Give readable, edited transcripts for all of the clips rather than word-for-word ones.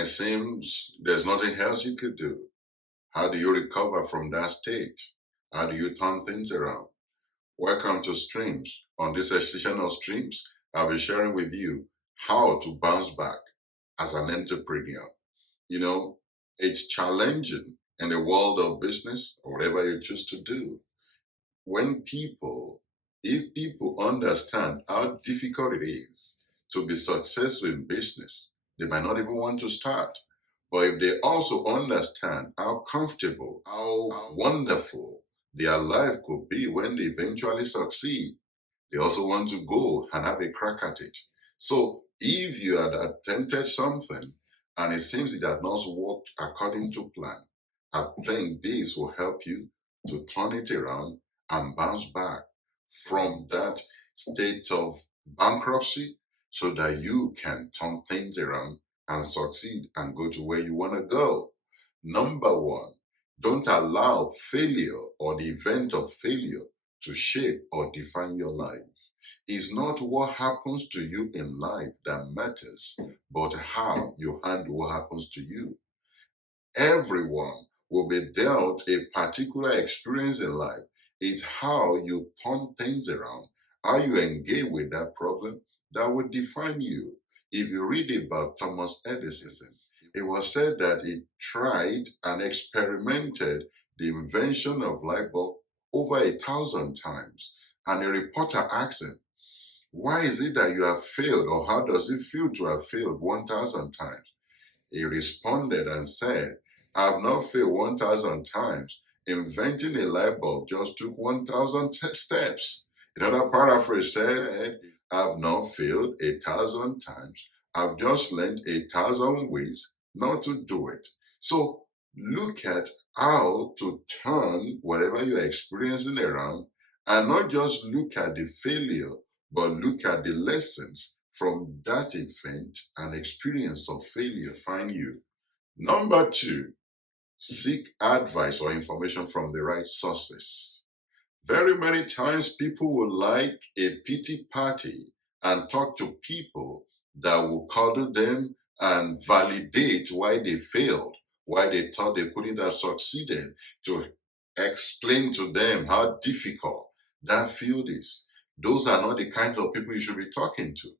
it seems there's nothing else you could do. How do you recover from that state? How do you turn things around? Welcome to Streams. On this session of Streams, I'll be sharing with you how to bounce back as an entrepreneur. You know, it's challenging in the world of business or whatever you choose to do. If people understand how difficult it is to be successful in business, they might not even want to start. But if they also understand how comfortable, how wonderful their life could be when they eventually succeed, they also want to go and have a crack at it. So if you had attempted something and it seems it has not worked according to plan, I think this will help you to turn it around and bounce back from that state of bankruptcy so that you can turn things around and succeed and go to where you want to go. Number one, don't allow failure or the event of failure to shape or define your life. It's not what happens to you in life that matters, but how you handle what happens to you. Everyone will be dealt a particular experience in life. It's how you turn things around, how you engage with that problem that will define you. If you read about Thomas Edison, it was said that he tried and experimented the invention of light bulb over 1,000 times. And a reporter asked him, why is it that you have failed, or how does it feel to have failed 1,000 times? He responded and said, I have not failed 1,000 times. Inventing a light bulb just took 1,000 steps. Another paraphrase said, I have not failed 1,000 times. I've just learned 1,000 ways not to do it. So look at how to turn whatever you're experiencing around, and not just look at the failure, but look at the lessons from that event and experience of failure find you. Number two, seek advice or information from the right sources. Very many times people would like a pity party and talk to people that will cuddle them and validate why they failed, why they thought they couldn't have succeeded, to explain to them how difficult that field is. Those are not the kind of people you should be talking to.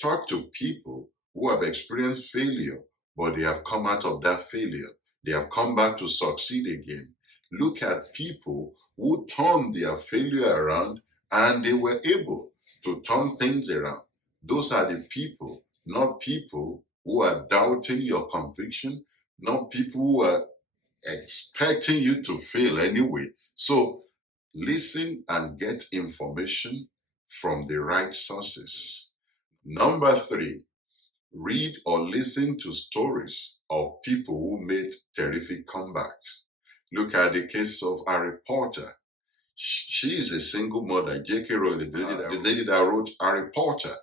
Talk to people who have experienced failure, but they have come out of that failure. They have come back to succeed again. Look at people who turned their failure around and they were able to turn things around. Those are the people, not people who are doubting your conviction, not people who are expecting you to fail anyway. So listen and get information from the right sources. Number three, read or listen to stories of people who made terrific comebacks. Look at the case of Harry Potter. She is a single mother, J.K. Rowling, the lady that wrote Harry Potter.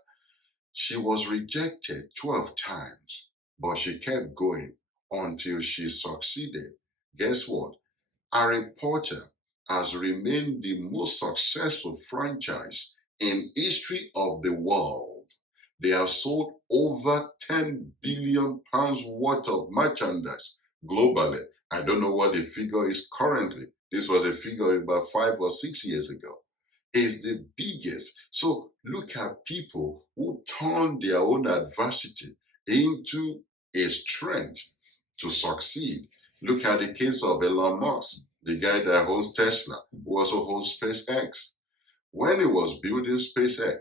She was rejected 12 times, but she kept going until she succeeded. Guess what? Harry Potter has remained the most successful franchise in history of the world. They have sold over 10 billion pounds worth of merchandise globally. I don't know what the figure is currently. This was a figure about 5 or 6 years ago. It's the biggest. So look at people who turn their own adversity into a strength to succeed. Look at the case of Elon Musk, the guy that owns Tesla, who also owns SpaceX. When he was building SpaceX,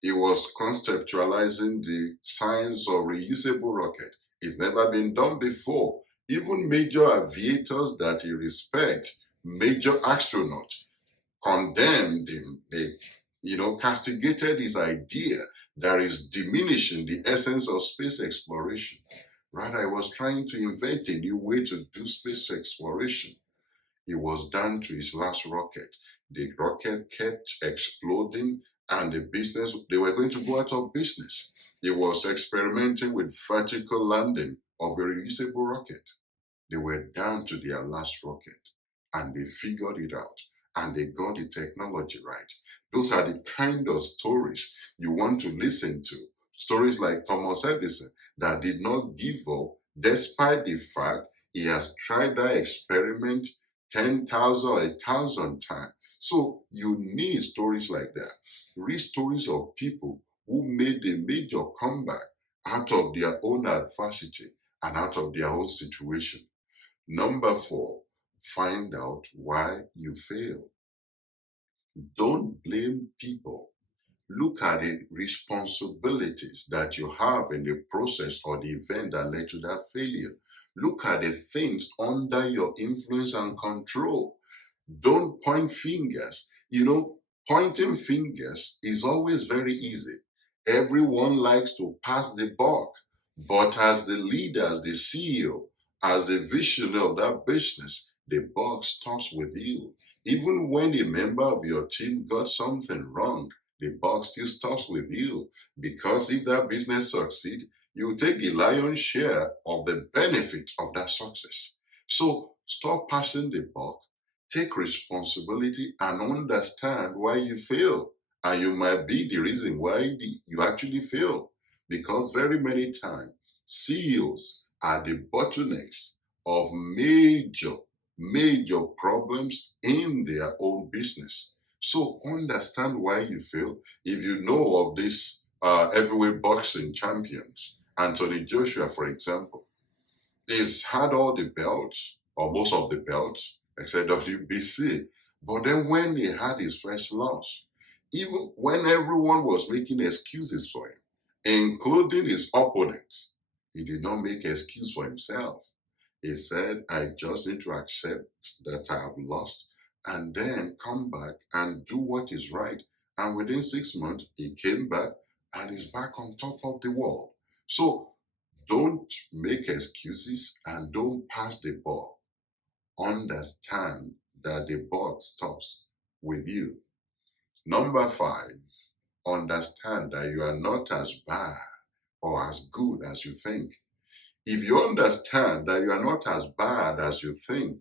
he was conceptualizing the science of reusable rocket. It's never been done before. Even major aviators that he respects, major astronauts, condemned him. They, castigated his idea that is diminishing the essence of space exploration. Rather, he was trying to invent a new way to do space exploration. He was down to his last rocket. The rocket kept exploding, and they were going to go out of business. He was experimenting with vertical landing of a reusable rocket. They were down to their last rocket, and they figured it out, and they got the technology right. Those are the kind of stories you want to listen to. Stories like Thomas Edison that did not give up despite the fact he has tried that experiment 10,000 or 1,000 times. So you need stories like that. Read stories of people who made a major comeback out of their own adversity and out of their own situation. Number 4, find out why you fail. Don't blame people. Look at the responsibilities that you have in the process or the event that led to that failure. Look at the things under your influence and control. Don't point fingers. Pointing fingers is always very easy. Everyone likes to pass the buck, but as the leader, as the CEO, as the visionary of that business, the buck stops with you. Even when a member of your team got something wrong, the buck still stops with you, because if that business succeeds, you take the lion's share of the benefit of that success. So stop passing the buck. Take responsibility and understand why you fail. And you might be the reason why you actually fail. Because very many times, CEOs are the bottlenecks of major problems in their own business. So understand why you fail. If you know of this heavyweight boxing champions, Anthony Joshua, for example, he's had all the belts, or most of the belts, except WBC. But then when he had his first loss, even when everyone was making excuses for him, including his opponents, he did not make excuse for himself. He said, I just need to accept that I have lost and then come back and do what is right. And within 6 months, he came back and is back on top of the world. So don't make excuses and don't pass the ball. Understand that the ball stops with you. Number 5, understand that you are not as bad or as good as you think. If you understand that you are not as bad as you think,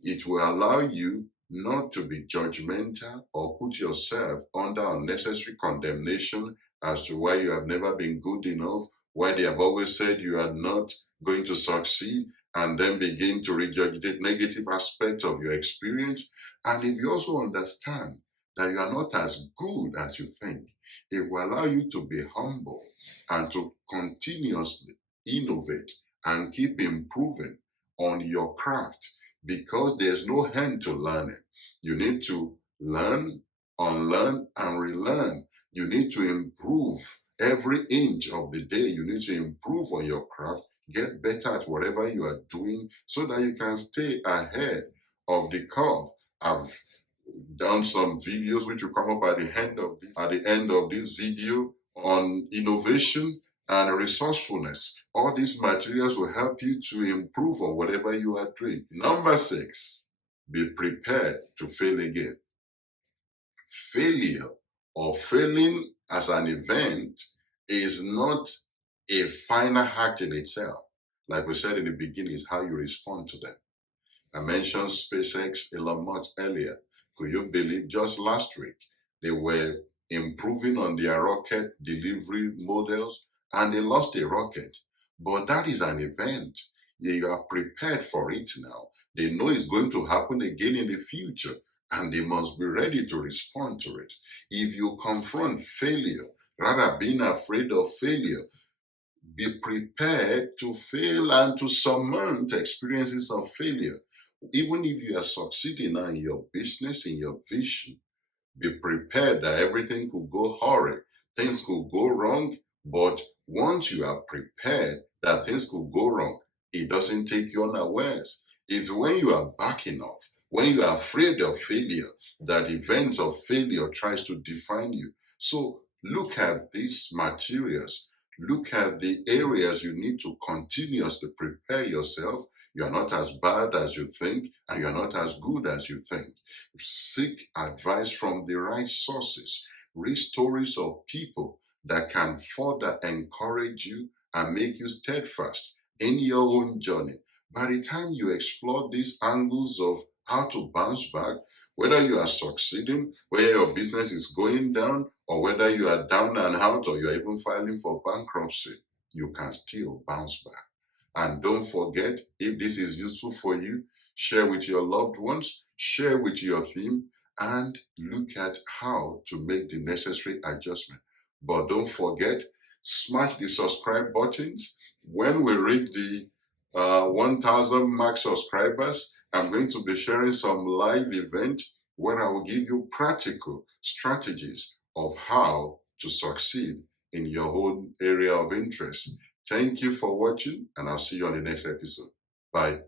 it will allow you not to be judgmental or put yourself under unnecessary condemnation as to why you have never been good enough, why they have always said you are not going to succeed, and then begin to regurgitate negative aspects of your experience. And if you also understand that you are not as good as you think, it will allow you to be humble and to continuously innovate and keep improving on your craft, because there's no end to learning. You need to learn, unlearn, and relearn. You need to improve every inch of the day. You need to improve on your craft, get better at whatever you are doing so that you can stay ahead of the curve. I've done some videos which will come up at the end of this video on innovation and resourcefulness. All these materials will help you to improve on whatever you are doing. Number 6, be prepared to fail again. Failure or failing as an event is not a final act in itself. Like we said in the beginning, is how you respond to them. I mentioned SpaceX, Elon Musk earlier. Could you believe just last week they were improving on their rocket delivery models and they lost a rocket? But that is an event. You are prepared for it now. They know it's going to happen again in the future and they must be ready to respond to it. If you confront failure, rather being afraid of failure, be prepared to fail and to surmount experiences of failure. Even if you are succeeding now in your business, in your vision, be prepared that everything could go horrid, things could go wrong, but once you are prepared that things could go wrong, it doesn't take you unawares. It's when you are backing off, when you are afraid of failure, that events of failure tries to define you. So look at these materials. Look at the areas you need to continuously prepare yourself. You are not as bad as you think, and you are not as good as you think. Seek advice from the right sources. Read stories of people that can further encourage you and make you steadfast in your own journey. By the time you explore these angles of how to bounce back, whether you are succeeding, whether your business is going down, or whether you are down and out, or you are even filing for bankruptcy, you can still bounce back. And don't forget, if this is useful for you, share with your loved ones, share with your team, and look at how to make the necessary adjustment. But don't forget, smash the subscribe buttons. When we reach the 1,000 max subscribers, I'm going to be sharing some live event where I will give you practical strategies of how to succeed in your own area of interest. Thank you for watching, and I'll see you on the next episode. Bye.